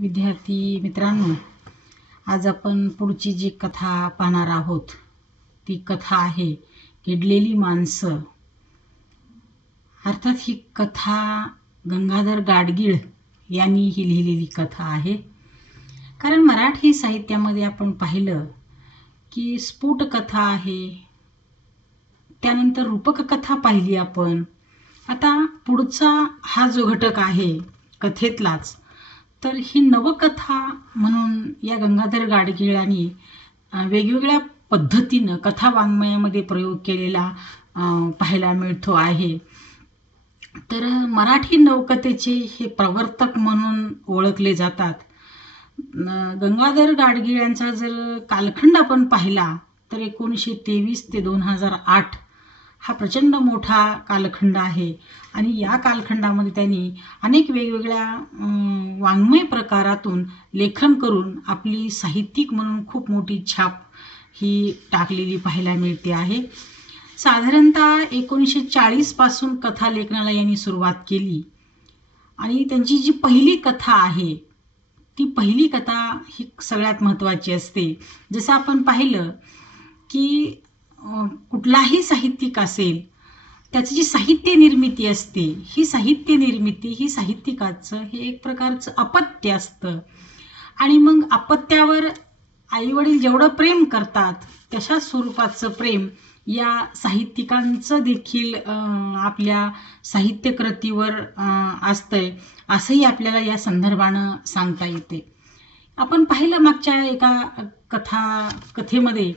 विद्यार्थी मित्रांनो, आज आपण पुढची जी कथा पाहणार आहोत ती कथा आहे किडलेली माणसं. अर्थात ही कथा गंगाधर गाडगीळ यांनी ही लिहिलेली कथा आहे. कारण मराठी साहित्यामध्ये आपण पाहिलं की स्फुट कथा आहे, त्यानंतर रूपक कथा पाहिली आपण. आता पुढचा हा जो घटक आहे कथेतलाच, तर ही नवकथा म्हणून या गंगाधर गाडगिळांनी वेगवेगळ्या पद्धतीनं कथा वाङ्मयामध्ये प्रयोग केलेला पाहायला मिळतो आहे. तर मराठी नवकथेचे हे प्रवर्तक म्हणून ओळखले जातात. गंगाधर गाडगीळ यांचा जर कालखंड आपण पाहिला तर 1923 ते 2008 हा प्रचंड मोठा कालखंड आहे आणि या कालखंडामध्ये त्यांनी अनेक वेगवेगळ्या वाङ्मय प्रकारातून लेखन करून आपली साहित्यिक म्हणून खूप मोठी छाप ही टाकलेली पाहायला मिळते आहे. साधारणतः 1940 पासून कथा लेखनाला यांनी सुरुवात केली आणि त्यांची जी पहिली कथा आहे ती पहिली कथा ही सगळ्यात महत्त्वाची असते. जसं आपण पाहिलं की कुठलाही साहित्यिक असेल त्याची जी साहित्य निर्मिती असते, ही साहित्य निर्मिती ही साहित्यिकाचं हे एक प्रकारचं अपत्य असतं आणि मग अपत्यावर आईवडील जेवढं प्रेम करतात तशा स्वरूपाचं प्रेम या साहित्यिकांचं देखील आपल्या साहित्यकृतीवर असतंय असंही आपल्याला या संदर्भानं सांगता येते. आपण पाहिलं मागच्या एका कथेमध्ये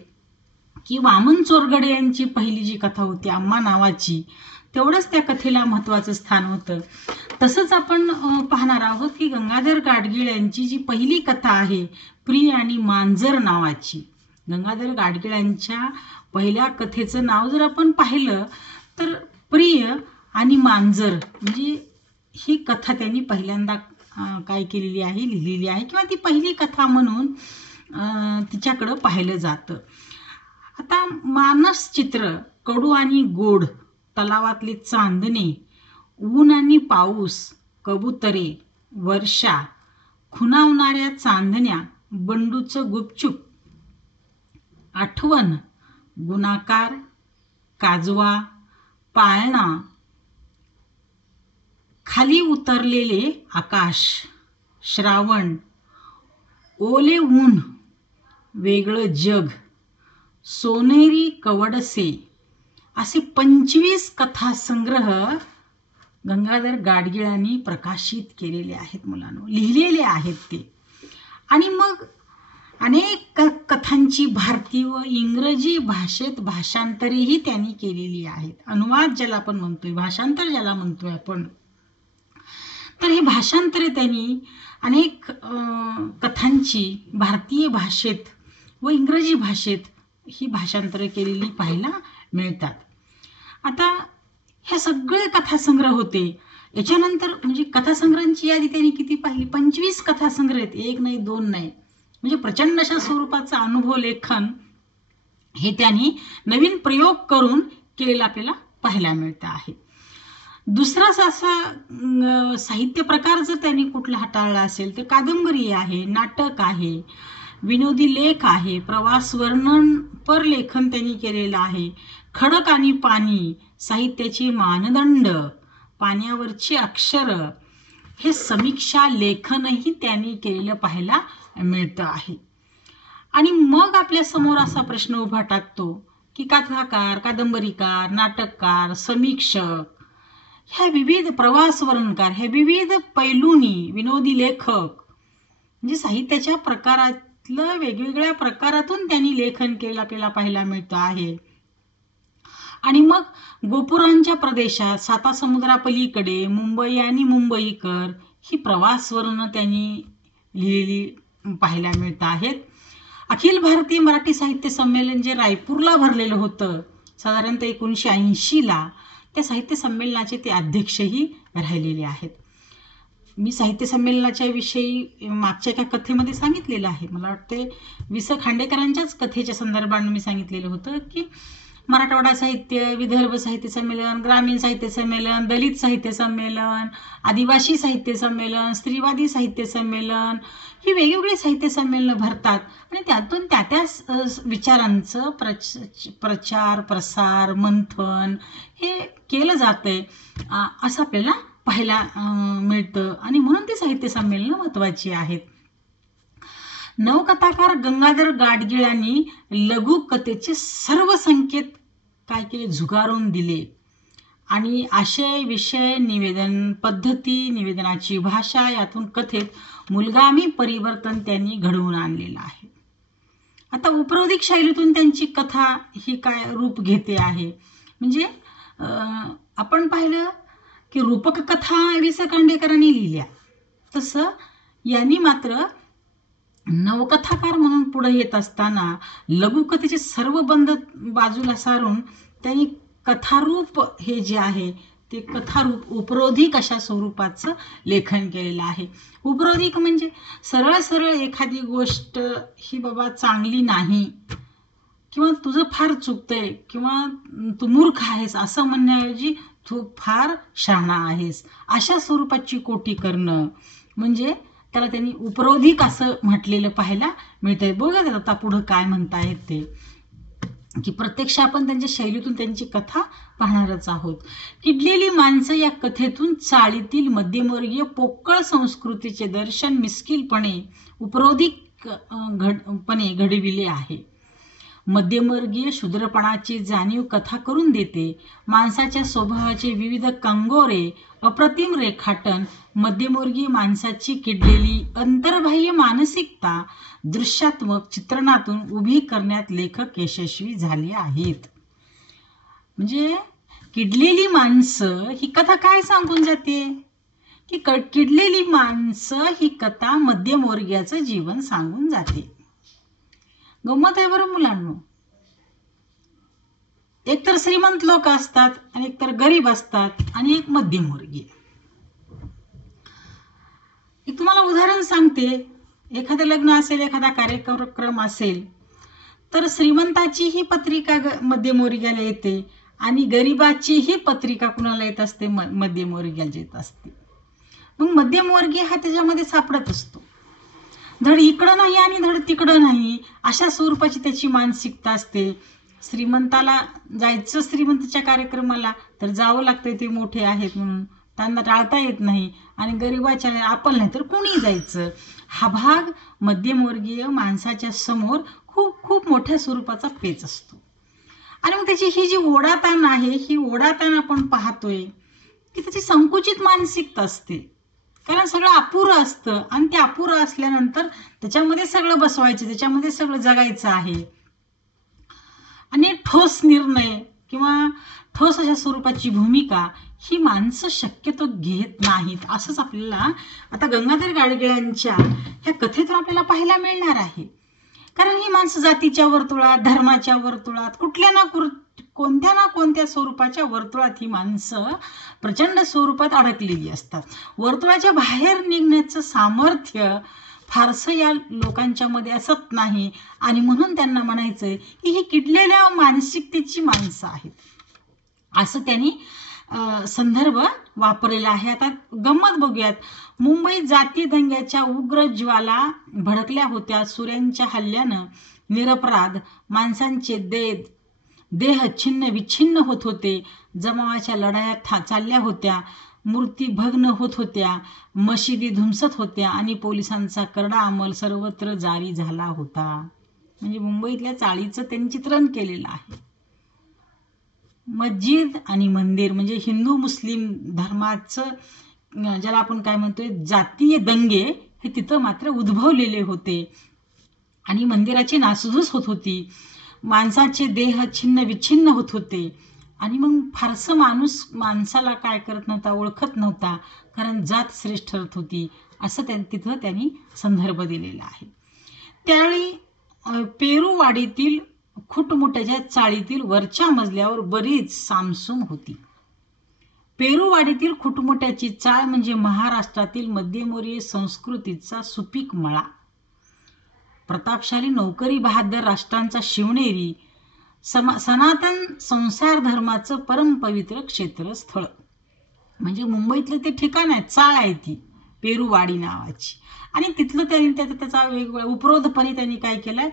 की वामन चोरगडे यांची पहिली जी कथा होती अम्मा नावाची, तेवढंच त्या कथेला महत्त्वाचं स्थान होतं. तसंच आपण पाहणार आहोत की गंगाधर गाडगीळ यांची जी पहिली कथा आहे प्रिय आणि मांजर नावाची. गंगाधर गाडगीळ यांच्या पहिल्या कथेचं नाव जर आपण पाहिलं तर प्रिय आणि मांजर, म्हणजे ही कथा त्यांनी पहिल्यांदा काय केलेली आहे, लिहिलेली आहे किंवा ती पहिली कथा म्हणून तिच्याकडं पाहिलं जातं. आता मानसचित्र, कडू आणि गोड, तलावातले चांदणे, ऊन आणि पाऊस, कबुतरे, वर्षा, खुणावणाऱ्या चांदण्या, बंडूचं गुपचूप, आठवण, गुणाकार, काजवा, पाळणा, खाली उतरलेले आकाश, श्रावण, ओले ऊन, वेगळं जग, सोनेरी कवडसे असे 25 कथासंग्रह गंगाधर गाडगिळांनी प्रकाशित केलेले आहेत, मुलांनो लिहिलेले आहेत ते. आणि मग अनेक कथांची भारतीय व इंग्रजी भाषेत भाषांतरेही त्यांनी केलेली आहेत. अनुवाद ज्याला आपण म्हणतोय, भाषांतर ज्याला म्हणतोय आपण, तर हे भाषांतरे त्यांनी अनेक कथांची भारतीय भाषेत व इंग्रजी भाषेत ही भाषांतरे केलेली पाहायला मिळतात. आता हे सगळे कथासंग्रह होते. याच्यानंतर म्हणजे कथासंग्रहांची यादी त्यांनी किती पाहिली, 25 कथासंग्रह आहेत, एक नाही दोन नाही, म्हणजे प्रचंड अशा स्वरूपाचं अनुभव लेखन हे त्यांनी नवीन प्रयोग करून केलेला आपल्याला पाहायला मिळतं आहे. दुसराच असा साहित्य प्रकार जर त्यांनी कुठला हाताळला असेल तर कादंबरी आहे, नाटक आहे, विनोदी लेख आहे, प्रवास वर्णनपर लेखन त्यांनी केलेलं आहे, खडक आणि पाणी, साहित्याचे मानदंड, पाण्यावरची अक्षरं, हे समीक्षा लेखनही त्यांनी केलेलं पाहायला मिळतं आहे. आणि मग आपल्या समोर असा प्रश्न उभा टाकतो की कथाकार, कादंबरीकार, नाटककार, समीक्षक, ह्या विविध प्रवास वर्णनकार, ह्या विविध पैलूंनी, विनोदी लेखक, म्हणजे साहित्याच्या प्रकारातलं वेगवेगळ्या प्रकारातून त्यांनी लेखन केलेलं आपल्याला पाहायला मिळतं आहे. आणि मग गोपुरांच्या प्रदेशात, सातासमुद्रापलीकडे, मुंबई आणि मुंबईकर ही प्रवास वर्णनं त्यांनी लिहिलेली पाहायला मिळत आहेत. अखिल भारतीय मराठी साहित्य संमेलन जे रायपूरला भरलेलं होतं साधारणतः 1980ला, त्या साहित्य संमेलनाचे ते अध्यक्षही राहिलेले आहेत. मी साहित्य संमेलनाच्या विषयी मागच्या एका कथेमध्ये सांगितलेलं आहे, मला वाटते वि स खांडेकरांच्याच कथेच्या संदर्भाने मी सांगितलेलं होतं की मराठवाडा साहित्य, विदर्भ साहित्य संमेलन, ग्रामीण साहित्य संमेलन, दलित साहित्य संमेलन, आदिवासी साहित्य संमेलन, स्त्रीवादी साहित्य संमेलन, ही वेगवेगळी साहित्य संमेलनं भरतात आणि त्यातून त्या त्या विचारांचं प्रचार प्रसार मंथन हे केलं जातंय असं आपल्याला पाहायला मिळतं आणि म्हणून ती साहित्य संमेलनं महत्त्वाची आहेत. नवकथाकार गंगाधर गाडगीळांनी लघुकथेचे सर्व संकेत काय केले, झुगारून दिले आणि आशय विषय निवेदन पद्धती निवेदनाची भाषा यातून कथेत मूलगामी परिवर्तन त्यांनी घडवून आणलेलं आहे. आता उपरोधिक शैलीतून त्यांची कथा ही काय रूप घेते आहे, म्हणजे आपण पाहिलं की रूपक कथा वि स खांडेकरांनी लिहिल्या, तसं यांनी मात्र नवकथाकार म्हणून पुढे येत असताना लघुकथेचे सर्व बंध बाजूला सारून त्यांनी कथारूप हे जे आहे ते कथारूप उपरोधिक अशा स्वरूपाचं लेखन केलेलं आहे. उपरोधिक म्हणजे सरळ सरळ एखादी गोष्ट ही बाबा चांगली नाही किंवा तुझं फार चुकतंय किंवा तू मूर्ख आहेस असं म्हणण्याऐवजी तू फार शहाणा आहेस अशा स्वरूपाची कोटी करणं, म्हणजे त्याला त्यांनी उपरोधिक असं म्हटलेलं पाहायला मिळतंय. बघा आता पुढं काय म्हणतायत ते, की प्रत्यक्ष आपण त्यांच्या शैलीतून त्यांची कथा पाहणारच आहोत. किडलेली माणसं या कथेतून चाळीतील मध्यमवर्गीय पोकळ संस्कृतीचे दर्शन मिस्किलपणे उपरोधिकपणे घडविले आहे. मध्यमवर्गीय शूद्रपणाची जाणीव कथा करून देते. माणसाच्या स्वभावाचे विविध कंगोरे अप्रतिम रेखाटन, मध्यमवर्गीय माणसाची किडलेली अंतर्बाह्य मानसिकता दृश्यात्मक चित्रणातून उभी करण्यात लेखक यशस्वी झाले आहेत. म्हणजे किडलेली माणसं ही कथा काय सांगून जाते, की किडलेली माणसं ही कथा मध्यमवर्गीयाचं जीवन सांगून जाते. गंमत आहे बरं मुलांनो, एकतर श्रीमंत लोक असतात आणि एकतर गरीब असतात आणि एक मध्यमवर्गीय. एक तुम्हाला उदाहरण सांगते, एखादं लग्न असेल एखादा कार्यक्रम असेल तर श्रीमंताची ही पत्रिका मध्यमवर्गीयाला येते आणि गरीबाची ही पत्रिका कुणाला येत असते, मध्यमवर्गीयाला येत असते. मग मध्यमवर्गीय हा त्याच्यामध्ये सापडत असतो, धड इकडं नाही आणि धड तिकडं नाही अशा स्वरूपाची त्याची मानसिकता असते. श्रीमंताला जायचं श्रीमंताच्या कार्यक्रमाला तर जावं लागतं, ते मोठे आहेत म्हणून त्यांना टाळता येत नाही, आणि गरीबाच्या आपण नाही तर कोणी जायचं. हा भाग मध्यमवर्गीय माणसाच्या समोर खूप खूप मोठ्या स्वरूपाचा पेच असतो. आणि मग त्याची ही जी ओढाताण आहे, ही ओढाताण आपण पाहतोय की त्याची संकुचित मानसिकता असते, कारण सगळं अपुरं असतं आणि ते अपुरं असल्यानंतर त्याच्यामध्ये सगळं बसवायचं, त्याच्यामध्ये सगळं जगायचं आहे. आणि ठोस निर्णय किंवा ठोस अशा स्वरूपाची भूमिका ही माणसं शक्यतो घेत नाहीत, असंच आपल्याला आता गंगाधर गाडगीळांच्या ह्या कथेतून आपल्याला पाहायला मिळणार आहे. कारण ही माणसं जातीच्या वर्तुळात, धर्माच्या वर्तुळात, कोणत्या ना कोणत्या स्वरूपाच्या वर्तुळात ही माणसं प्रचंड स्वरूपात अडकलेली असतात. वर्तुळाच्या बाहेर निघण्याचं सामर्थ्य फारसं या लोकांच्या मध्ये असत नाही आणि म्हणून त्यांना म्हणायचंय की ही किडलेल्या मानसिकतेची माणसं आहेत, असं त्यांनी संदर्भ वापरलेला आहे. आता गंमत बघूयात. मुंबईत जाती दंग्याच्या उग्र ज्वाला भडकल्या होत्या. सूर्यांच्या हल्ल्यानं निरपराध माणसांचे देह छिन्न विच्छिन्न होत होते. जमावाच्या लढाया चालल्या होत्या. मूर्ती भग्न होत होत्या. मशिदी धुमसत होत्या आणि पोलिसांचा करडा अंमल सर्वत्र जारी झाला होता. म्हणजे मुंबईतल्या चाळीचं त्यांनी चित्रण केलेलं आहे. मस्जिद आणि मंदिर म्हणजे हिंदू मुस्लिम धर्माचं ज्याला आपण काय म्हणतोय जातीय दंगे हे तिथं मात्र उद्भवलेले होते आणि मंदिराची नासधूस होत होती. माणसाचे देह छिन्न विच्छिन्न होत होते आणि मग फारसं माणसाला काय करत नव्हता, ओळखत नव्हता, कारण जात श्रेष्ठ ठरत होती, असं तिथं त्यांनी संदर्भ दिलेला आहे. त्यावेळी पेरूवाडीतील खुटमुट्याच्या चाळीतील वरच्या मजल्यावर बरीच सामसूम होती. पेरूवाडीतील खुटमुट्याची चाळ म्हणजे महाराष्ट्रातील मध्यमवर्गीय संस्कृतीचा सुपीक मळा. प्रतापशाली नौकरी बहादर राष्ट्रांचा शिवनेरी सनातन संसार धर्माचं परमपवित्र क्षेत्रस्थळ म्हणजे मुंबईतलं ते ठिकाण आहे, चाळ आहे ती पेरुवाडी नावाची. आणि तिथलं त्यांनी त्याचा वेगवेगळा उपरोधपणे त्यांनी काय केलंय,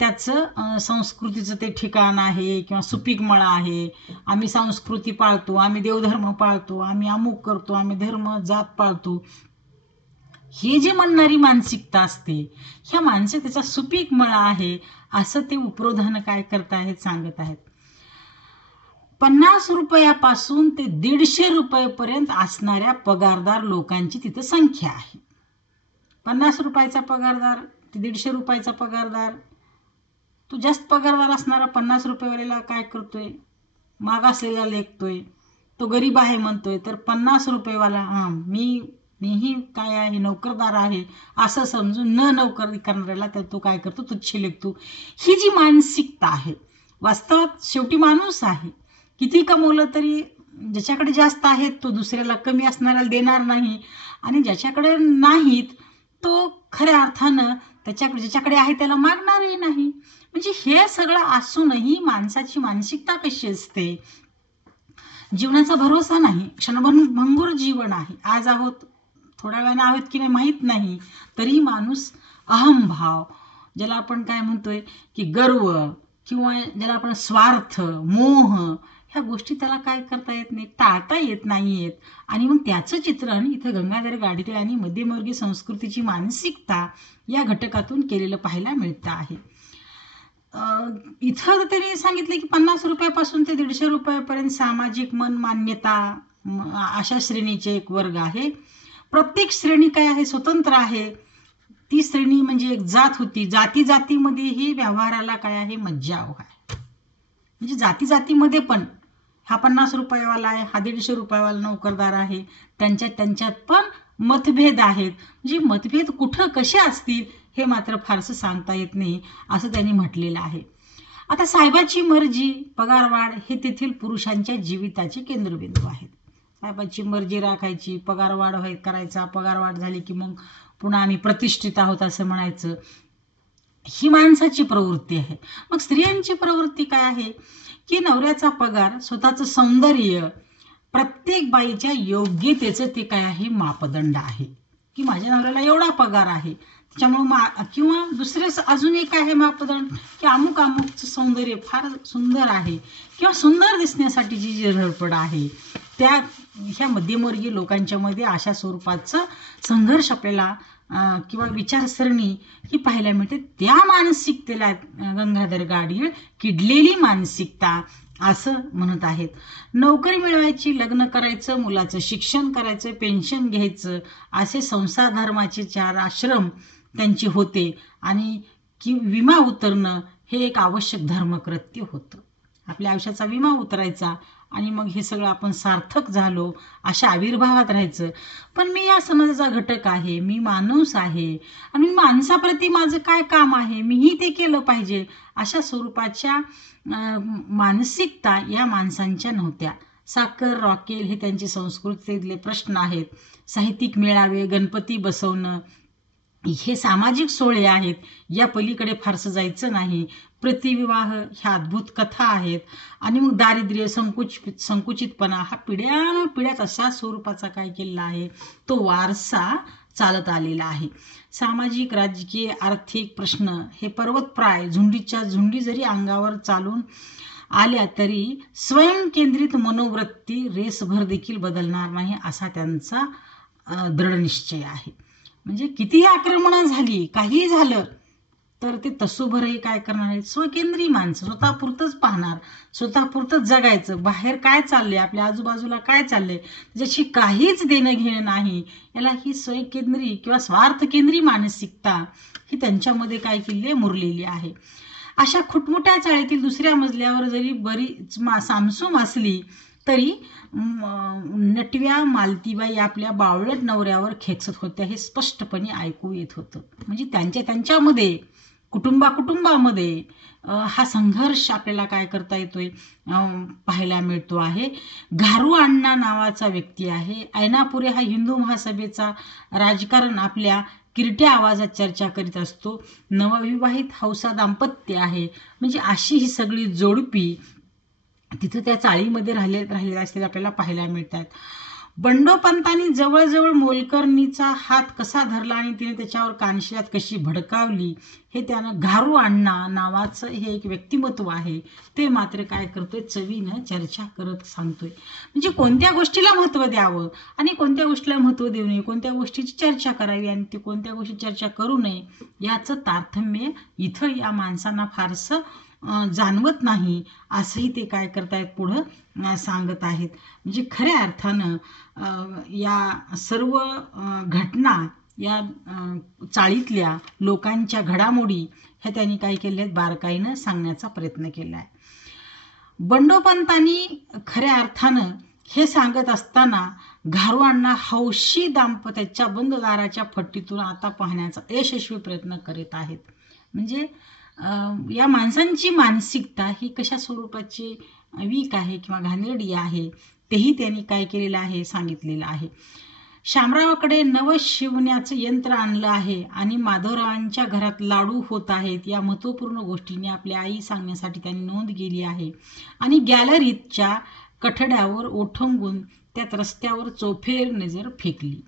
त्याचं संस्कृतीचं ते ठिकाण आहे किंवा सुपीक मळा आहे. आम्ही संस्कृती पाळतो, आम्ही देवधर्म पाळतो, आम्ही अमुक करतो, आम्ही धर्म जात पाळतो, हे जे म्हणणारी मानसिकता असते, ह्या मानसिकतेचा सुपीक मळा आहे असं ते उपरोधानं काय करतायत, सांगत आहेत. 50 रुपयापासून ते 150 रुपयेपर्यंत असणाऱ्या पगारदार लोकांची तिथं संख्या आहे. 50 रुपयाचा पगारदार ते 150 रुपयाचा पगारदार, तो जास्त पगारदार असणारा 50 रुपयेवाल्याला काय करतोय, मागासलेला लेखतोय, तो गरीब आहे म्हणतोय, तर 50 रुपयेवाला मीही काय आहे, नोकरदार आहे असं समजून न नोकरी करणाऱ्याला तर तो काय करतो, तुच्छ लेखतो. ही जी मानसिकता आहे, वास्तवात शेवटी माणूस आहे, किती कमवलं तरी ज्याच्याकडे जास्त आहेत तो दुसऱ्याला कमी असणाऱ्याला देणार नाही, आणि ज्याच्याकडे नाहीत तो खऱ्या अर्थानं ज्याच्याकडे आहे त्याला मागणारही नाही. म्हणजे हे सगळं असूनही माणसाची मानसिकता कशी असते, जीवनाचा भरोसा नाही, क्षणभंगुर जीवन आहे, आज आहोत थोड्या वेळाने आहोत की नाही माहीत नाही, तरी माणूस अहंभाव, ज्याला आपण काय म्हणतोय की गर्व, किंवा ज्याला आपण स्वार्थ, मोह, ह्या गोष्टी त्याला काय करता येत नाही, टाळता येत नाहीयेत. आणि मग त्याचं चित्रण इथं गंगाधर गाडगीळ आणि मध्यमवर्गीय संस्कृतीची मानसिकता या घटकातून केलेलं पाहायला मिळतं आहे. इथं त्यांनी सांगितलं की 50 रुपयापासून ते 150 रुपयापर्यंत सामाजिक मन मान्यता अशा श्रेणीचे एक वर्ग आहे. प्रत्येक श्रेणी काय आहे, स्वतंत्र आहे. ती श्रेणी म्हणजे एक जात होती, जाती जातीमध्येही व्यवहाराला काय आहे, मज्जाव आहे. म्हणजे जाती जातीमध्ये पण हा 50 रुपयावाला आहे, हा 150 रुपयावाला नोकरदार आहे, त्यांच्यात पण मतभेद आहेत. म्हणजे मतभेद कुठं कसे असतील हे मात्र फारसं सांगता येत नाही असं त्यांनी म्हटलेलं आहे. आता साहेबाची मर्जी, पगारवाढ हे तेथील पुरुषांच्या जीविताचे केंद्रबिंदू आहेत. साहेबाची मर्जी राखायची, पगारवाढ करायचा, पगारवाढ झाली की मग पुन्हा आम्ही प्रतिष्ठित आहोत असं म्हणायचं, ही माणसाची प्रवृत्ती आहे. मग स्त्रियांची प्रवृत्ती काय आहे की नवऱ्याचा पगार, स्वतःचं सौंदर्य, प्रत्येक बाईच्या योग्यतेचं ते काय आहे, मापदंड आहे की माझ्या नवऱ्याला एवढा पगार आहे त्याच्यामुळे, किंवा दुसरे अजून एक आहे मापदंड की अमुकचं सौंदर्य फार सुंदर आहे, किंवा सुंदर दिसण्यासाठीची जी धडपड आहे, त्या ह्या मध्यमवर्गीय लोकांच्या मध्ये अशा स्वरूपाचं संघर्ष आपल्याला किंवा विचारसरणी ही पाहायला मिळते. त्या मानसिकतेला गंगाधर गाडगीळ किडलेली मानसिकता असं म्हणत आहेत. नोकरी मिळवायची, लग्न करायचं, मुलाचं शिक्षण करायचं, पेन्शन घ्यायचं, असे संसार धर्माचे 4 आश्रम त्यांची होते, आणि विमा उतरणं हे एक आवश्यक धर्मकृत्य होतं. आपल्या आयुष्याचा विमा उतरायचा आणि मग हे सगळं आपण सार्थक झालो अशा आविर्भावात राहायचं. पण मी या समाजाचा घटक आहे, मी माणूस आहे, आणि माणसाप्रती माझं काय काम आहे, मीही ते केलं पाहिजे, अशा स्वरूपाच्या मानसिकता या माणसांच्या नव्हत्या. साखर रॉकेल हे त्यांची संस्कृतीतले प्रश्न आहेत. साहित्यिक मेळावे, गणपती बसवणं हे सामाजिक सोहळे आहेत, या पलीकडे फारसं जायचं नाही. प्रतिविवाह ह्या अद्भुत कथा आहेत. आणि मग दारिद्र्य, संकुचितपणा हा पिढ्यानपिढ्यात अशा स्वरूपाचा काय केलेला आहे, तो वारसा चालत आलेला आहे. सामाजिक, राजकीय, आर्थिक प्रश्न हे पर्वतप्राय झुंडीच्या झुंडी जरी अंगावर चालून आल्या तरी स्वयंकेंद्रित मनोवृत्ती रेसभर देखील बदलणार नाही असा त्यांचा दृढ निश्चय आहे. म्हणजे कितीही आक्रमणं झाली, काही झालं तर ते तसोभरही काय करणार आहेत, स्वकेंद्री माणसं, स्वतःपुरतंच पाहणार, स्वतःपुरतंच जगायचं, बाहेर काय चाललंय, आपल्या आजूबाजूला काय चाललंय त्याच्याशी काहीच देणं घेणं नाही. याला ही स्वकेंद्री किंवा स्वार्थकेंद्री मानसिकता ही त्यांच्यामध्ये काय केली, मुरलेली आहे. अशा खुटमुट्या चाळीतील दुसऱ्या मजल्यावर जरी बरीच सामसूम असली तरी नटव्या मालतीबाई आपल्या बावळट नवऱ्यावर खेचत होत्या हे स्पष्टपणे ऐकू येत होतं. म्हणजे त्यांच्यामध्ये कुटुंबामध्ये हा संघर्ष आपल्याला काय करता येतोय, पाहायला मिळतो आहे. घारू अण्णा नावाचा व्यक्ती आहे. ऐनापुरे हा हिंदू महासभेचा राजकारण आपल्या किरट्या आवाजात चर्चा करीत असतो. नवविवाहित हौसा दाम्पत्य आहे, म्हणजे अशी ही सगळी जोडपी तिथं त्या चाळीमध्ये राहिलेल्या असलेल्या आपल्याला पाहायला मिळतात. बंडोपंतांनी जवळजवळ मोलकरणीचा हात कसा धरला आणि तिने त्याच्यावर कानशिलात कशी भडकावली हे त्यानं घारू अण्णा नावाचं हे एक व्यक्तिमत्व आहे, ते मात्र काय करतोय, चवीनं चर्चा करत सांगतोय. म्हणजे कोणत्या गोष्टीला महत्त्व द्यावं आणि कोणत्या गोष्टीला महत्त्व देऊ नये, कोणत्या गोष्टीची चर्चा करावी आणि ती कोणत्या गोष्टी चर्चा करू नये, याचं तारतम्य इथं या माणसांना फारसं जाणवत नाही, असंही ते काय करतायत पुढं सांगत आहेत. म्हणजे खऱ्या अर्थानं या सर्व घटना, या चाळीतल्या लोकांच्या घडामोडी ह्या त्यांनी काय केल्या आहेत, बारकाईनं सांगण्याचा प्रयत्न केला आहे. बंडोपंतांनी खऱ्या अर्थानं हे सांगत असताना घारवांना हौशी दाम्पत्याच्या बंद दाराच्या फट्टीतून आता पाहण्याचा यशस्वी प्रयत्न करीत आहेत. म्हणजे या माणसांची मानसिकता ही कशा स्वरूपाची वीक आहे किंवा घाणेरडी आहे, तेही त्यांनी काय केलेलं आहे, सांगितलेलं आहे. शामरावाकडे नवं शिवण्याचं यंत्र आणलं आहे आणि माधवरावांच्या घरात लाडू होत आहेत, या महत्त्वपूर्ण गोष्टीने आपली आई सांगण्यासाठी त्यांनी नोंद केली आहे. आणि गॅलरीच्या कठड्यावर ओठंबून त्यात रस्त्यावर चोफेर नजर फेकली.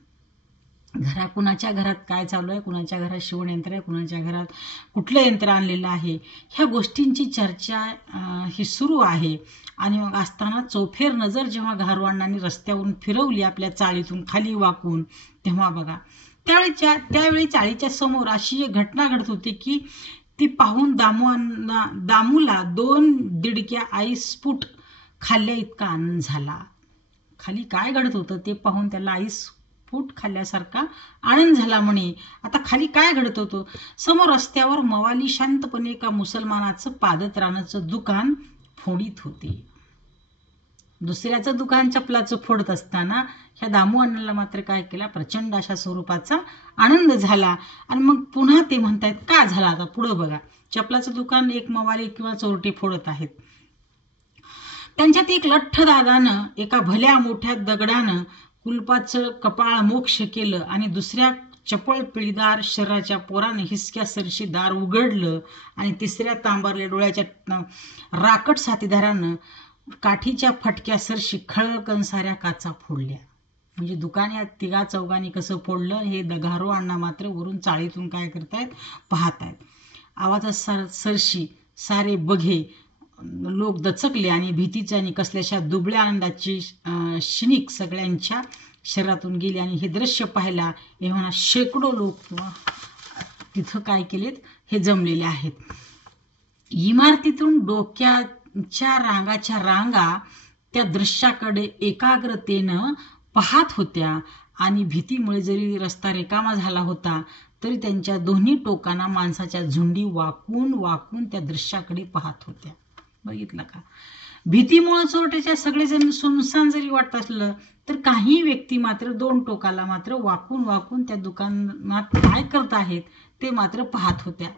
कुणाच्या घरात काय चालू आहे, कुणाच्या घरात शिवणयंत्र आहे, कुणाच्या घरात कुठलं यंत्र आणलेलं आहे, ह्या गोष्टींची चर्चा ही सुरू आहे. आणि मग असताना चौफेर नजर जेव्हा घारवांडांनी रस्त्यावरून फिरवली आपल्या चाळीतून खाली वाकून, तेव्हा बघा त्यावेळी चाळीच्या समोर अशी एक घटना घडत होती की ती पाहून दामूला 2 दिडक्या आईस्फूट खाल्ल्या इतका आनंद झाला. खाली काय घडत होतं ते पाहून त्याला आईस्फूट खाल्ल्यासारखा आनंद झाला म्हणे. आता खाली काय घडत होतं, समोर रस्त्यावर मवाली शांतपणे एका मुसलमानाचं पादत्राणाचं दुकान फोडीत होते. दुसऱ्याचं दुकान चपलाचं फोडत असताना ह्या दामू अण्णाला मात्र काय केला, प्रचंड अशा स्वरूपाचा आनंद झाला. आणि मग पुन्हा ते म्हणतायत का झाला, आता पुढं बघा, चपलाचं दुकान एक मवाली किंवा चोरटे फोडत आहेत. त्यांच्यात एक लठ्ठ दादानं एका भल्या मोठ्या दगडानं कुलपाचं कपाळ मोक्ष केलं आणि दुसऱ्या चपळ पिळीदार शरीराच्या पोराने हिसक्या सरशी दार उघडलं आणि तिसऱ्या तांबारल्या डोळ्याच्या राकट साथीदारानं काठीच्या फटक्या सरशी खळकन साऱ्या काचा फोडल्या. म्हणजे दुकान या तिघा चौघांनी कसं फोडलं हे घारू अण्णा मात्र वरून चाळीतून काय करतायत, पाहतायत. आवाजात सरशी सारे बघे लोक दचकले आणि भीतीच्या आणि कसल्याशा दुबळ्या आनंदाची शिणीक सगळ्यांच्या शरीरातून गेली. आणि हे दृश्य पाहायला एव्हा शेकडो लोक किंवा तिथं काय केलेत, हे जमलेले आहेत. इमारतीतून डोक्याच्या रांगाच्या रांगा त्या दृश्याकडे एकाग्रतेनं पाहत होत्या आणि भीतीमुळे जरी रस्ता रिकामा झाला होता तरी त्यांच्या दोन्ही टोकांना माणसाच्या झुंडी वाकून वाकून त्या दृश्याकडे पाहत होत्या. बघितलं का, भीतीमुळे चोरट्याच्या सगळेजण सुनसान जरी वाटत असलं तर काही व्यक्ती मात्र 2 टोकाला मात्र वाकून वाकून त्या दुकानात काय करत आहेत ते मात्र पाहत होत्या.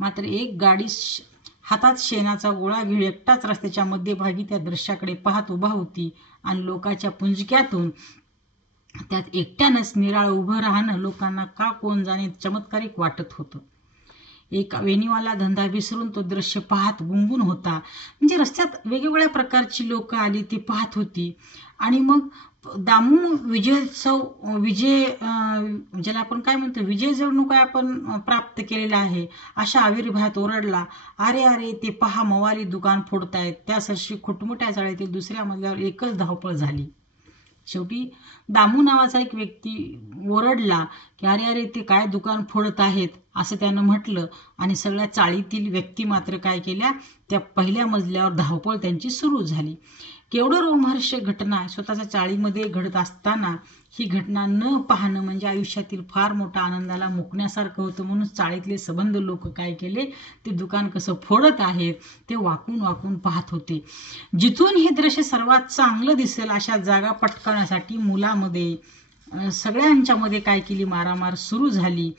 मात्र एक गाडी हातात शेणाचा गोळा घेऊन एकटाच रस्त्याच्या मध्यभागी त्या दृश्याकडे पाहत उभा होती आणि लोकांच्या पुंजक्यातून त्यात एकट्यानंच निराळ उभं राहणं लोकांना का कोण जाणे चमत्कारिक वाटत होतं. एक वेणीवाला धंदा विसरून तो दृश्य पाहत गुंगून होता. म्हणजे रस्त्यात वेगवेगळ्या प्रकारची लोक आली, ती पाहत होती. आणि मग दामू ज्याला आपण काय म्हणतो, विजय जणू काय आपण प्राप्त केलेला आहे अशा आविर्भावात ओरडला, अरे अरे ते पहा मवाली दुकान फोडतायत. त्या सरशी खुटमुट्या चाळीतील दुसऱ्या मजल्यावर एकच धावपळ झाली. शेवटी दामू नावाचा एक व्यक्ती ओरडला की अरे अरे ते काय दुकान फोडत आहेत असं त्यानं म्हटलं. आणि सगळ्या चाळीतील व्यक्ती मात्र काय केल्या, त्या पहिल्या मजल्यावर धावपळ त्यांची सुरू झाली. केवढं रोमहर्षक घटना स्वतःच्या चाळीमध्ये घडत असताना ही घटना न पाहणं म्हणजे आयुष्यातील फार मोठा आनंदाला मुकण्यासारखं होतं. म्हणून चाळीतले संबंध लोक काय केले, ते दुकान कसं फोडत आहेत ते वाकून वाकून पाहत होते. जिथून हे दृश्य सर्वात चांगलं दिसेल अशा जागा पटकावण्यासाठी मुलामध्ये सगळ्यांच्यामध्ये काय केली, मारामार सुरू झाली.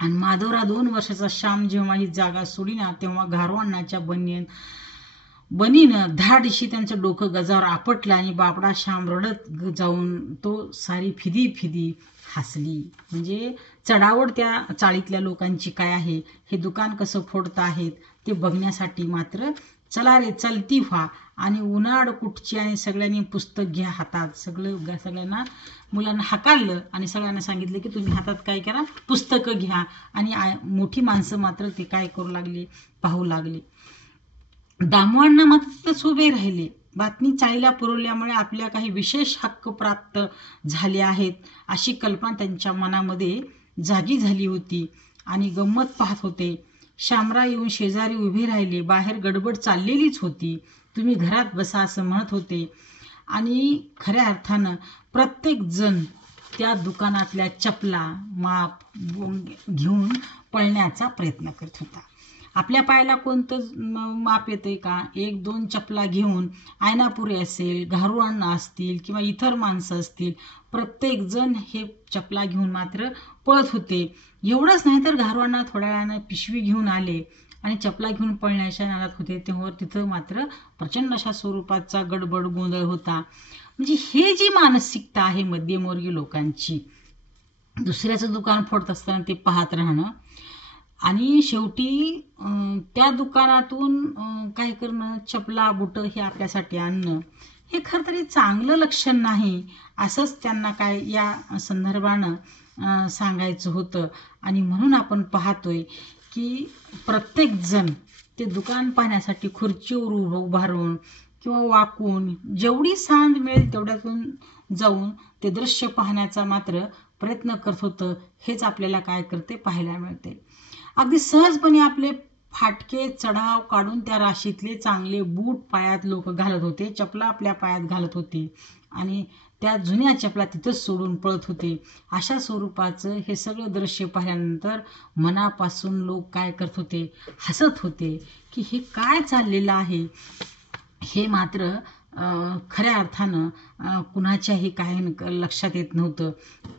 आणि माधवराव 2 वर्षाचा श्याम जेव्हा ही जागा सोडिना तेव्हा घारवांनाच्या बनियन बनीनं धाडशी त्यांचं डोकं गजावर आपटलं आणि बापडा श्याम रडत जाऊन तो सारी फिदी फिदी हसली. म्हणजे चढावड त्या चाळीतल्या लोकांची काय आहे, हे दुकान कसं फोडत आहेत ते बघण्यासाठी मात्र चला रे चलती व्हा आणि उन्हाळ कुठची आणि सगळ्यांनी पुस्तक घ्या हातात. सगळ्यांना मुलांना हाकाललं आणि सगळ्यांना सांगितलं की तुम्ही हातात काय करा, पुस्तकं घ्या. आणि मोठी माणसं मात्र ते काय करू लागले, पाहू लागले. दामवांना मात्र तिथंच उभे राहिले. बातमी चाळीला पुरवल्यामुळे आपल्या काही विशेष हक्क प्राप्त झाले आहेत अशी कल्पना त्यांच्या मनामध्ये जागी झाली होती आणि गंमत पाहत होते. शामराव येऊन शेजारी उभे राहिले. बाहेर गडबड चाललेलीच होती. तुम्ही घरात बसा असं म्हणत होते आणि खऱ्या अर्थानं प्रत्येक जण त्या दुकानातल्या चपला माप घेऊन पळण्याचा प्रयत्न करत होता. आपल्या पायाला कोणतं माप येतंय का, एक दोन चपला घेऊन आयनापुरे असेल, घारुअण्णा असतील किंवा इतर माणसं असतील, प्रत्येक जण हे चपला घेऊन मात्र पळत होते. एवढंच नाही तर घारुअण्णा थोड्या वेळानं पिशवी घेऊन आले आणि चपला घेऊन पळण्याच्या नादात होते. तेव्हा तिथं मात्र प्रचंड अशा स्वरूपाचा गडबड गोंधळ होता. म्हणजे हे जी मानसिकता आहे मध्यमवर्गीय लोकांची, दुसऱ्याचं दुकान फोडत असताना ते पाहत राहणं आणि शेवटी त्या दुकानातून काय करणं, चपला बुटं हे आपल्यासाठी आणणं, हे खरं तरी चांगलं लक्षण नाही असंच त्यांना काय या संदर्भानं सांगायचं होतं. आणि म्हणून आपण पाहतोय की प्रत्येकजण ते दुकान पाहण्यासाठी खुर्चीवर उभारून किंवा वाकून जेवढी सांज मिळेल तेवढ्यातून जाऊन ते दृश्य पाहण्याचा मात्र प्रयत्न करत होतं. हेच आपल्याला काय करते पाहायला मिळते. अगदी सहजपणे आपले फाटके चढाव काढून त्या राशीतले चांगले बूट पायात लोक घालत होते, चपला आपल्या पायात घालत होते आणि त्या जुन्या चपला तिथंच सोडून पळत होते. अशा स्वरूपाचं हे सगळं दृश्य पाहिल्यानंतर मनापासून लोक काय करत होते, हसत होते की हे काय चाललेलं आहे हे मात्र खऱ्या अर्थानं कुणाच्याही काही लक्षात येत नव्हतं.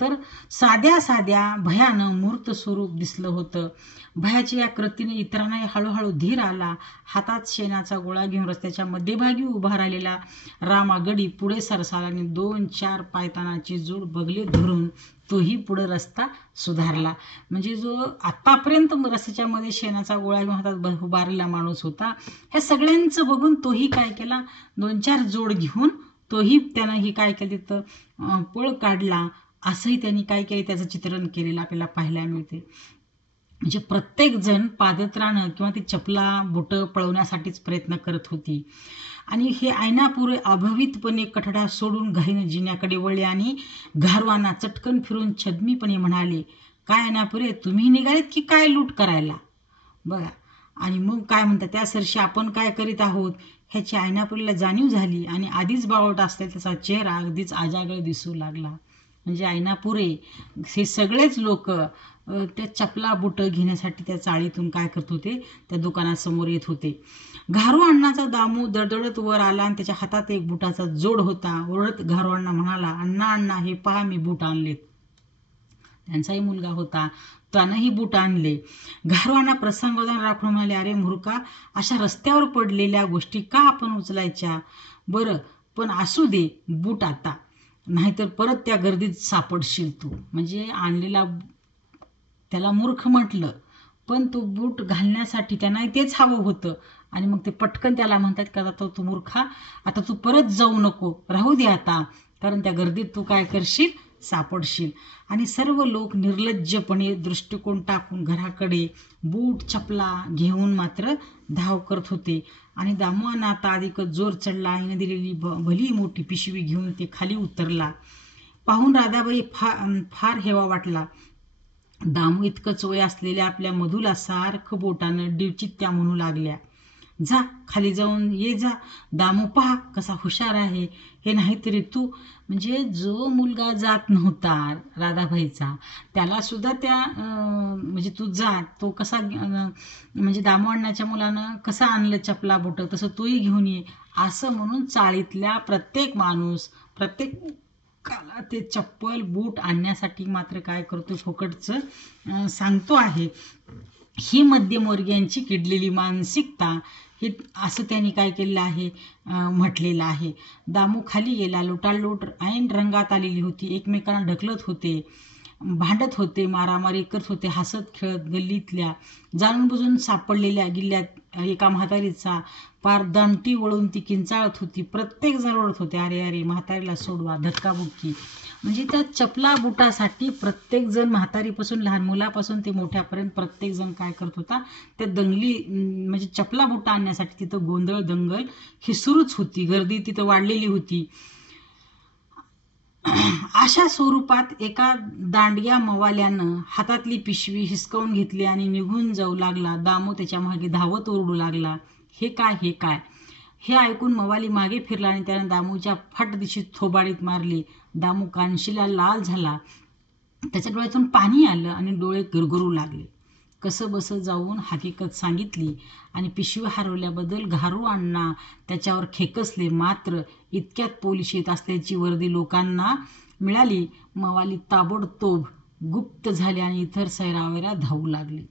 तर साध्या साध्या भयानं मूर्त स्वरूप दिसलं होतं. भयाच्या या कृतीने इतरांनाही हळूहळू धीर आला. हातात शेणाचा गोळा घेऊन रस्त्याच्या मध्यभागी उभा राहिलेला रामागडी पुढे सरसावला आणि 2-4 पायतानाची जोड बगले धरून तोही पुढे रस्ता सुधारला. म्हणजे जो आतापर्यंत रस्त्याच्या मध्ये शेणाचा गोळा घेऊन हातात उभारलेला माणूस होता, ह्या सगळ्यांचं बघून तोही काय केला, 2-4 जोड घेऊन तोही त्यानं ही काय केलं, तिथं पळ काढला. असंही त्यांनी काय केलं, त्याचं चित्रण केलेलं आपल्याला पाहायला मिळते. म्हणजे प्रत्येक जण पादत्राणं किंवा ती चपला बुटं पळवण्यासाठीच प्रयत्न करत होती. आणि हे आयनापुरे अभावितपणे कठडा सोडून घाईनं जिन्याकडे वळले आणि घारवांना चटकन फिरून छदमीपणे म्हणाले, काय आयनापुरे, तुम्ही निघालेत की काय लूट करायला? बघा. आणि मग काय म्हणतात, त्या सरशी आपण काय करीत आहोत ह्याची आयनापुरीला जाणीव झाली आणि आधीच बावळट असलेला त्याचा चेहरा अगदीच आजागळ दिसू लागला. म्हणजे आयनापुरे हे सगळेच लोक त्या चपला बुटं घेण्यासाठी त्या चाळीतून काय करत होते, त्या दुकानासमोर येत होते. घारू अण्णाचा दामू दडदडत वर आला आणि त्याच्या हातात एक बुटाचा जोड होता. ओरडत घारू अण्णा म्हणाला, अण्णा अण्णा, हे पहा मी बूट आणलेत. त्यांचाही मुलगा होता, त्यानंही बूट आणले. घारू अण्णा प्रसंगोदान राखून म्हणाले, अरे मूर्खा, अशा रस्त्यावर पडलेल्या गोष्टी का आपण उचलायच्या? बरं, पण असू दे बूट आता, नाहीतर परत त्या गर्दीत सापडशील तू. म्हणजे आणलेला त्याला मूर्ख म्हटलं, पण तो बूट घालण्यासाठी त्यांना तेच हवं होतं. आणि मग ते पटकन त्याला म्हणतात का, आता तू मूर्खा, आता तू परत जाऊ नको, राहू दे आता, कारण त्या गर्दीत तू काय करशील, सापडशील. आणि सर्व लोक निर्लज्जपणे दृष्टिकोन टाकून घराकडे बूट चपला घेऊन मात्र धाव करत होते. आणि दामुआंना आता अधिकच जोर चढला. आईने दिलेली भली मोठी पिशवी घेऊन ते खाली उतरला. पाहून राधाबाई फार हेवा वाटला. दामू इतकंच वय असलेल्या आपल्या मधूला सारखं बोटानं डिवचित्त्या म्हणू लागल्या, जा खाली जाऊन ये जा. दामू पहा कसा हुशार आहे, हे नाहीतरी तू. म्हणजे जो मुलगा जात नव्हता राधाबाईचा, त्याला सुद्धा त्या म्हणजे तू जा, तो कसा म्हणजे दामू अण्णाच्या मुलानं कसं आणलं चपला बुटं, तसं तूही घेऊन ये असं म्हणून चाळीतल्या प्रत्येक माणूस प्रत्येक काला ते चप्पल बूट आणण्यासाठी मात्र काय करतो, फुकटचं सांगतो आहे. ही मध्यमवर्गीयांची किडलेली मानसिकता, हे असं त्यांनी काय केलेलं आहे, म्हटलेलं आहे. दामू खाली गेला, लोटालोट ऐन रंगात आलेली होती, एकमेकांना ढकलत होते, भांडत होते, मारामारी करत होते, हसत खेळत. गल्लीतल्या जाणून बुजून सापडलेल्या गिल्ल्यात एका म्हातारीचा पार दमटी वळून ती किंचाळत होती. प्रत्येक जण ओरडत होते, अरे अरे म्हातारीला सोडवा, धक्काबुक्की. म्हणजे त्या चपला बुटासाठी प्रत्येकजण, म्हातारीपासून लहान मुलापासून ते मोठ्यापर्यंत प्रत्येकजण काय करत होता, त्या दंगली म्हणजे चपला बुटा आणण्यासाठी तिथं गोंधळ दंगल ही सुरूच होती. गर्दी तिथं वाढलेली होती. अशा स्वरूपात एका दांडग्या मवाल्यानं हातातली पिशवी हिसकावून घेतली आणि निघून जाऊ लागला. दामू त्याच्या मागे धावत ओरडू लागला, हे काय, हे काय. हे ऐकून मवाली मागे फिरला आणि त्यानं दामूच्या फट दिशेत थोबाडीत मारली. दामू कानशीला लाल झाला, त्याच्या डोळ्यातून पाणी आलं आणि डोळे गरगरू लागले. कसं बसं जाऊन हकीकत सांगितली आणि पिशवी हरवल्याबद्दल घारू अण्णा त्याच्यावर खेकसले. मात्र इतक्यात पोलीस येत असल्याची वर्दी लोकांना मिळाली. मवाली ताबडतोब गुप्त झाले आणि इतर सैरावैरा धावू लागले.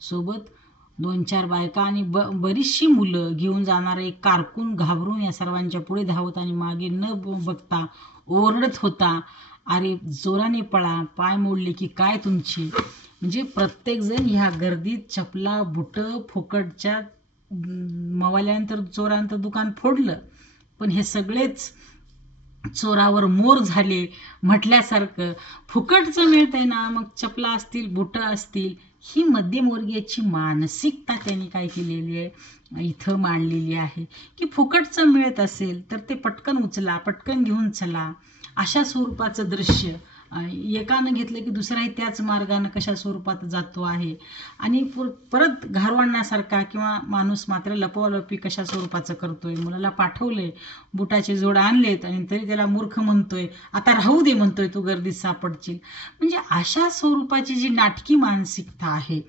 सोबत 2-4 बायका आणि बरीचशी मुलं घेऊन जाणारा एक कारकून घाबरून या सर्वांच्या पुढे धावत आणि मागे न बघता ओरडत होता, अरे जोराने पळा, पाय मोडले की काय तुमची. म्हणजे प्रत्येकजण ह्या गर्दीत चपला बुटं फुकटच्या, मवाल्यानंतर चोरांतर दुकान फोडलं, पण हे सगळेच चोरावर मोर झाले म्हटल्यासारखं. फुकटचं मिळतंय ना, मग चपला असतील, बुटं असतील. ही मध्यमवर्गीयाची मानसिकता त्यांनी काय केलेली आहे, इथं मांडलेली आहे, की फुकटचं मिळत असेल तर ते पटकन उचला, पटकन घेऊन चला. अशा स्वरूपाचं दृश्य एकानं घेतलं की दुसराही त्याच मार्गानं कशा स्वरूपात जातो आहे. आणि परत घारवाडण्यासारखा किंवा माणूस मात्र लपवालपी कशा स्वरूपाचं करतोय. मुलाला पाठवलंय, बुटाचे जोड आणलेत आणि तरी त्याला मूर्ख म्हणतोय, आता राहू दे म्हणतोय, तू गर्दीत सापडशील. म्हणजे अशा स्वरूपाची जी नाटकी मानसिकता आहे,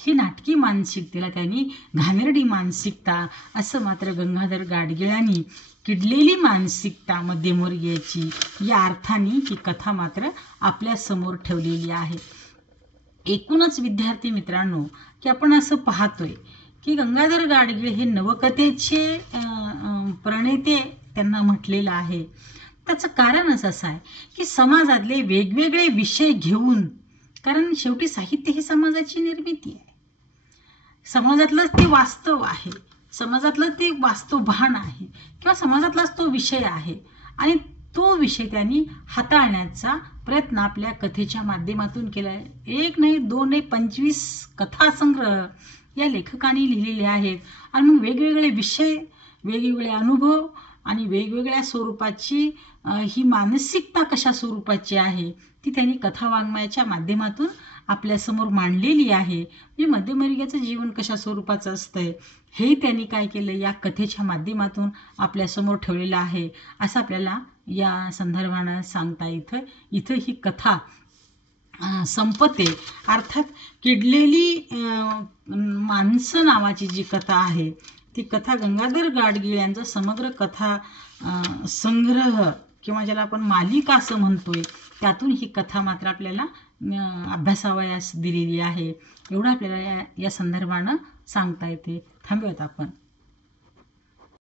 ही नाटकी मानसिकतेला त्यांनी घाणेरडी मानसिकता असं मात्र गंगाधर गाडगिळांनी किडलेली मानसिकता मध्यमवर्गीयाची या अर्थाने ही कथा मात्र आपल्या समोर ठेवलेली आहे. एकूणच विद्यार्थी मित्रांनो, की आपण असं पाहतोय की गंगाधर गाडगीळ हे नवकथेचे प्रणेते त्यांना म्हटलेलं आहे. त्याचं कारणच असं आहे की समाजातले वेगवेगळे विषय घेऊन, कारण शेवटी साहित्य ही समाजाची निर्मिती आहे, समाजातलंच ते वास्तव आहे, समाजातलं ते वास्तव भान आहे किंवा समाजातलाच तो विषय आहे. आणि तो विषय त्यांनी हाताळण्याचा प्रयत्न आपल्या कथेच्या माध्यमातून केला आहे. 1 नाही 2 नाही 25 कथासंग्रह या लेखकांनी लिहिलेले आहेत. आणि मग वेगवेगळे विषय, वेगवेगळे अनुभव आणि वेगवेगळ्या स्वरूपाची ही मानसिकता कशा स्वरूपाची आहे ती त्यांनी कथा वाङ्मयाच्या माध्यमातून आपल्यासमोर मांडलेली आहे. म्हणजे मध्यमवर्गीयाचं जीवन कशा स्वरूपाचं असतंय हे त्यांनी काय केलं, या कथेच्या माध्यमातून आपल्यासमोर ठेवलेलं आहे असं आपल्याला या संदर्भानं सांगता इथं ही कथा संपते. अर्थात किडलेली माणसं नावाची जी कथा आहे, ती कथा गंगाधर गाडगीळ यांचा समग्र कथा संग्रह किंवा ज्याला आपण मालिका असं म्हणतोय, त्यातून ही कथा मात्र आपल्याला अभ्यासावयास दिलेली आहे. एवढं आपल्याला या संदर्भानं सांगता येते. थांबूयात आपण.